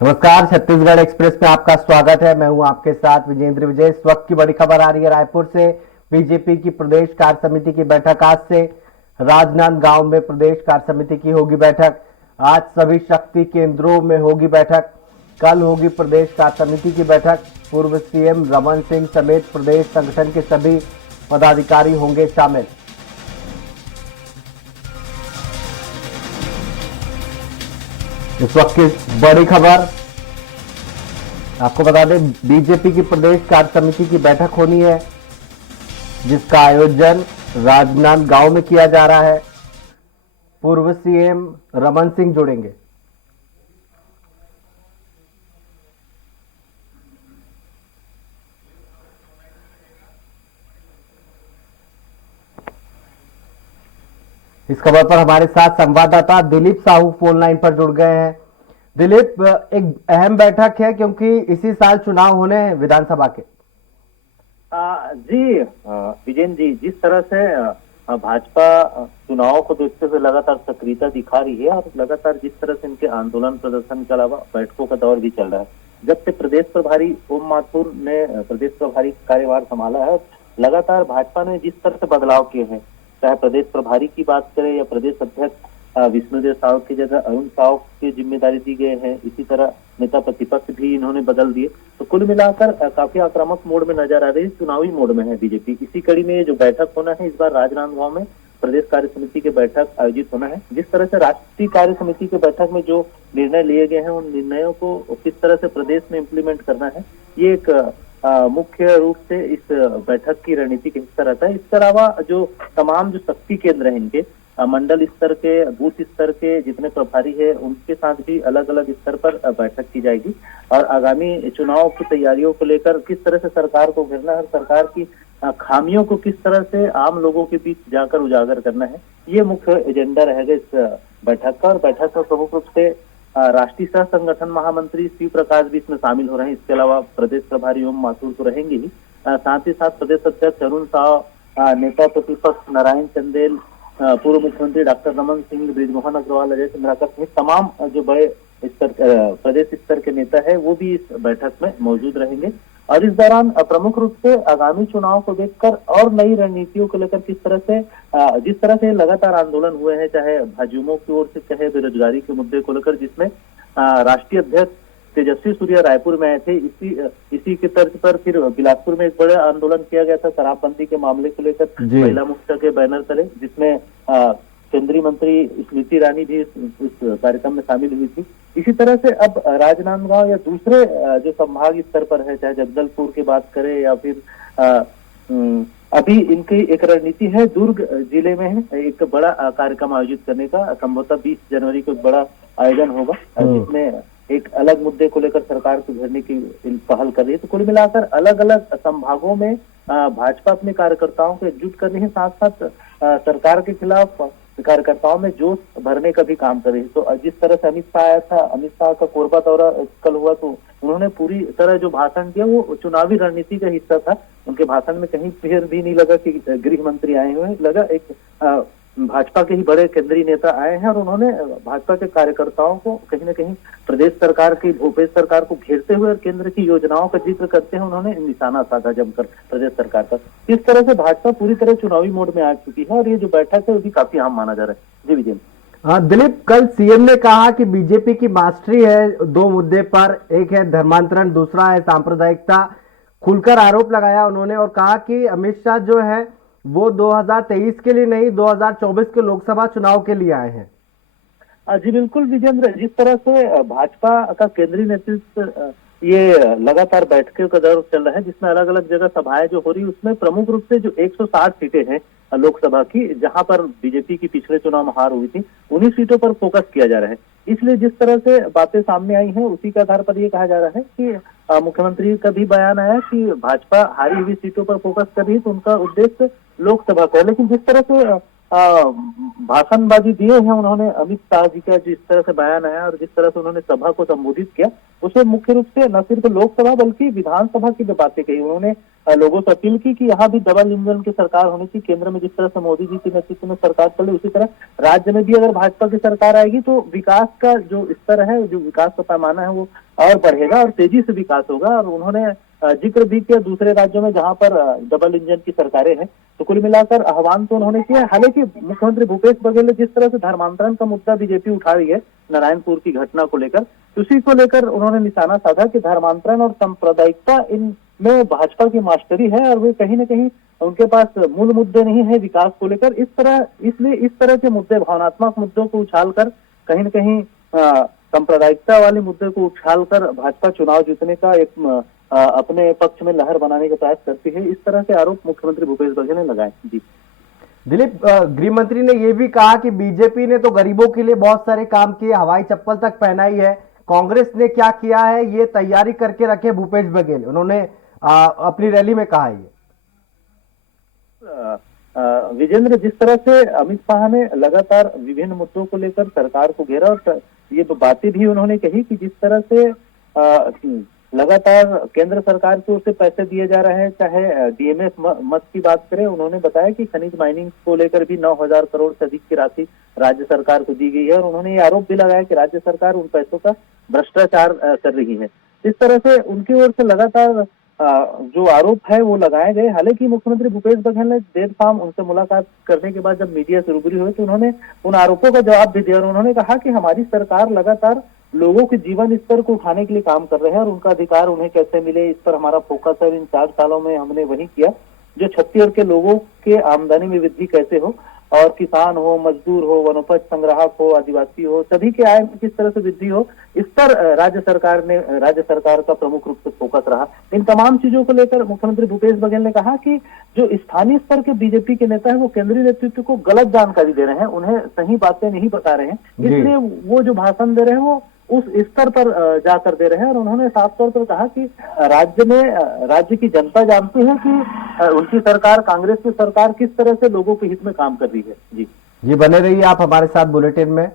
नमस्कार, छत्तीसगढ़ एक्सप्रेस में आपका स्वागत है। मैं हूं आपके साथ विजेंद्र विजय। इस वक्त की बड़ी खबर आ रही है रायपुर से। बीजेपी की प्रदेश कार्य समिति की बैठक आज से राजनांदगांव में प्रदेश कार्य समिति की होगी बैठक। आज सभी शक्ति केंद्रों में होगी बैठक। कल होगी प्रदेश कार्य समिति की बैठक। पूर्व सीएम रमन सिंह समेत प्रदेश संगठन के सभी पदाधिकारी होंगे शामिल। इस वक्त की बड़ी खबर आपको बता दें, बीजेपी की प्रदेश कार्य समिति की बैठक होनी है जिसका आयोजन राजनांदगांव में किया जा रहा है। पूर्व सीएम रमन सिंह जुड़ेंगे। इस खबर पर हमारे साथ संवाददाता दिलीप साहू फोन लाइन पर जुड़ गए हैं। दिलीप, एक अहम बैठक है क्योंकि इसी साल चुनाव होने हैं विधानसभा के। जी विजेंद्र जी, जिस तरह से भाजपा चुनाव को देखते हुए लगातार सक्रियता दिखा रही है और लगातार जिस तरह से इनके आंदोलन प्रदर्शन के अलावा बैठकों का दौर भी चल रहा है। जब से प्रदेश प्रभारी ओम माथुर ने प्रदेश प्रभारी कार्यभार संभाला है, लगातार भाजपा ने जिस तरह से बदलाव किए हैं, चाहे प्रदेश प्रभारी की बात करें या प्रदेश अध्यक्ष विष्णुदेव साव की जगह अरुण साव की जिम्मेदारी दी गई है, इसी तरह नेता प्रतिपक्ष भी इन्होंने बदल दिए। तो कुल मिलाकर काफी आक्रामक मोड में नजर आ रही है, चुनावी मोड में है बीजेपी। इसी कड़ी में ये जो बैठक होना है, इस बार राजनांदगांव में प्रदेश कार्य समिति की बैठक आयोजित होना है। जिस तरह से राष्ट्रीय कार्य समिति की बैठक में जो निर्णय लिए गए हैं, उन निर्णयों को किस तरह से प्रदेश में इम्प्लीमेंट करना है, ये एक मुख्य रूप से इस बैठक की रणनीति का हिस्सा रहता है। इसके अलावा जो तमाम जो शक्ति केंद्र हैं इनके मंडल स्तर के, बूथ स्तर के जितने प्रभारी है, उनके साथ भी अलग अलग स्तर पर बैठक की जाएगी और आगामी चुनाव की तैयारियों को लेकर किस तरह से सरकार को घेरना है, सरकार की खामियों को किस तरह से आम लोगों के बीच जाकर उजागर करना है, ये मुख्य एजेंडा रहेगा इस बैठक का। और बैठक में प्रमुख रूप से राष्ट्रीय सह संगठन महामंत्री शिव प्रकाश भी इसमें शामिल हो रहे हैं। इसके अलावा प्रदेश प्रभारी ओम माथुर तो रहेंगे ही, साथ ही साथ प्रदेश अध्यक्ष अरुण साव, नेता प्रतिपक्ष नारायण चंदेल, पूर्व मुख्यमंत्री डॉक्टर रमन सिंह, बृजमोहन अग्रवाल, अजय चंद्राकर सहित तमाम जो बड़े स्तर प्रदेश स्तर के नेता है, वो भी इस बैठक में मौजूद रहेंगे। और इस दौरान प्रमुख रूप से आगामी चुनाव को देखकर और नई रणनीतियों को लेकर किस तरह से जिस तरह से लगातार आंदोलन हुए हैं, चाहे भाजयुमो की ओर से, चाहे बेरोजगारी के मुद्दे को लेकर, जिसमें राष्ट्रीय अध्यक्ष तेजस्वी सूर्या रायपुर में आए थे, इसी के तर्ज पर फिर बिलासपुर में एक बड़ा आंदोलन किया गया था शराबबंदी के मामले को लेकर महिला मोर्चा के बैनर तले, जिसमें केंद्रीय मंत्री स्मृति ईरानी भी इस कार्यक्रम में शामिल हुई थी। इसी तरह से अब राजनांदगांव या दूसरे जो संभाग स्तर पर है, चाहे जगदलपुर की बात करें या फिर अभी इनकी एक रणनीति है दुर्ग जिले में है एक बड़ा कार्यक्रम आयोजित करने का। संभवतः 20 जनवरी को एक बड़ा आयोजन होगा जिसमें एक अलग मुद्दे को लेकर सरकार को घेरने की पहल कर रही है। तो कुल मिलाकर अलग अलग संभागों में भाजपा अपने कार्यकर्ताओं को एकजुट कर रही है, साथ साथ सरकार के खिलाफ कार्यकर्ताओं में जोश भरने का भी काम कर रही है। तो जिस तरह से अमित शाह आया था, अमित शाह का कोरबा दौरा कल हुआ, तो उन्होंने पूरी तरह जो भाषण दिया वो चुनावी रणनीति का हिस्सा था। उनके भाषण में कहीं फिर भी नहीं लगा कि गृह मंत्री आए हुए हैं, लगा एक भाजपा के ही बड़े केंद्रीय नेता आए हैं और उन्होंने भाजपा के कार्यकर्ताओं को कहीं ना कहीं प्रदेश सरकार की, भूपेश सरकार को घेरते हुए और केंद्र की योजनाओं का जिक्र करते हैं उन्होंने निशाना साधा जमकर प्रदेश सरकार का। इस तरह से भाजपा पूरी तरह चुनावी मोड में आ चुकी है और ये जो बैठक है वो भी काफी अहम माना जा रहा है। जी विजय। दिलीप, कल सीएम ने कहा कि बीजेपी की मास्टरी है दो मुद्दे पर, एक है धर्मांतरण, दूसरा है सांप्रदायिकता। खुलकर आरोप लगाया उन्होंने और कहा कि अमित शाह जो है वो 2023 के लिए नहीं, 2024 के लोकसभा चुनाव के लिए आए हैं। जी बिल्कुल विजेंद्र, जिस तरह से भाजपा का केंद्रीय नेतृत्व ये लगातार बैठकों का दौर चल रहा है, जिसमें अलग अलग जगह सभाएं जो हो रही है, उसमें प्रमुख रूप से जो 160 सीटें हैं लोकसभा की, जहां पर बीजेपी की पिछले चुनाव में हार हुई थी, उन्हीं सीटों पर फोकस किया जा रहा है। इसलिए जिस तरह से बातें सामने आई हैं, उसी के आधार पर ये कहा जा रहा है कि मुख्यमंत्री का भी बयान आया कि भाजपा हारी हुई सीटों पर फोकस कर रही है, तो उनका उद्देश्य लोकसभा का है। लेकिन जिस तरह से भाषणबाजी दिए हैं उन्होंने। अमित शाह जी का जिस तरह से बयान आया और जिस तरह से उन्होंने सभा को संबोधित किया, उसमें मुख्य रूप से न सिर्फ लोकसभा बल्कि विधानसभा की भी बातें कही उन्होंने। लोगों से अपील की कि यहाँ भी डबल इंजन की सरकार होनी चाहिए। केंद्र में जिस तरह से मोदी जी के नेतृत्व में सरकार चले, उसी तरह राज्य में भी अगर भाजपा की सरकार आएगी तो विकास का जो स्तर है, जो विकास का पैमाना है, वो और बढ़ेगा और तेजी से विकास होगा। और उन्होंने जिक्र भी किया दूसरे राज्यों में जहां पर डबल इंजन की सरकारें हैं। तो कुल मिलाकर आह्वान तो उन्होंने किया। हालांकि मुख्यमंत्री भूपेश बघेल ने जिस तरह से धर्मांतरण का मुद्दा बीजेपी उठा रही है नारायणपुर की घटना को लेकर, उसी को लेकर उन्होंने निशाना साधा कि धर्मांतरण और सांप्रदायिकता इनमें भाजपा की मास्टरी है और वे कहीं न कहीं उनके पास मूल मुद्दे नहीं है विकास को लेकर। इसलिए इस तरह के मुद्दे, भावनात्मक मुद्दों को उछालकर कहीं न कहीं सांप्रदायिकता वाले मुद्दे को उछालकर भाजपा चुनाव जीतने का एक अपने पक्ष में लहर बनाने का प्रयास करती है। इस तरह के आरोप मुख्यमंत्री भूपेश बघेल ने लगाए। जी दिलीप, गृह मंत्री ने यह भी कहा कि बीजेपी ने तो गरीबों के लिए बहुत सारे काम किए, हवाई चप्पल तक पहनाई है। कांग्रेस ने क्या किया है ये तैयारी करके रखे भूपेश बघेल, उन्होंने अपनी रैली में कहा। ये विजेंद्र, जिस तरह से अमित शाह ने लगातार विभिन्न मुद्दों को लेकर सरकार को घेरा और ये बातें भी उन्होंने कही कि जिस तरह से लगातार केंद्र सरकार की ओर से पैसे दिए जा रहे हैं, चाहे डीएमएफ मत की बात करें, उन्होंने बताया कि खनिज माइनिंग को लेकर भी 9,000 करोड़ से अधिक की राशि राज्य सरकार को दी गई है। और उन्होंने ये आरोप भी लगाया कि राज्य सरकार उन पैसों का भ्रष्टाचार कर रही है। इस तरह से उनकी ओर से लगातार जो आरोप है वो लगाए गए। हालांकि मुख्यमंत्री भूपेश बघेल ने देर शाम उनसे मुलाकात करने के बाद जब मीडिया से रूबरू हुए तो उन्होंने उन आरोपों का जवाब भी दिया और उन्होंने कहा कि हमारी सरकार लगातार लोगों के जीवन स्तर को उठाने के लिए काम कर रहे हैं और उनका अधिकार उन्हें कैसे मिले, इस पर हमारा फोकस है। इन 4 सालों में हमने वही किया जो छत्तीसगढ़ के लोगों के आमदनी में वृद्धि कैसे हो, और किसान हो, मजदूर हो, वनोपज संग्राहक हो, आदिवासी हो, सभी के आय में किस तरह से वृद्धि हो, इस पर राज्य सरकार का प्रमुख रूप से फोकस रहा। इन तमाम चीजों को लेकर मुख्यमंत्री भूपेश बघेल ने कहा कि जो स्थानीय स्तर के बीजेपी के नेता है वो केंद्रीय नेतृत्व को गलत जानकारी दे रहे हैं, उन्हें सही बातें नहीं बता रहे हैं, इसलिए वो जो भाषण दे रहे हैं वो उस स्तर पर जाकर दे रहे हैं। और उन्होंने साफ तौर पर कहा कि राज्य की जनता जानती है कि उनकी सरकार, कांग्रेस की सरकार किस तरह से लोगों के हित में काम कर रही है। जी बने रहिए आप हमारे साथ बुलेटिन में।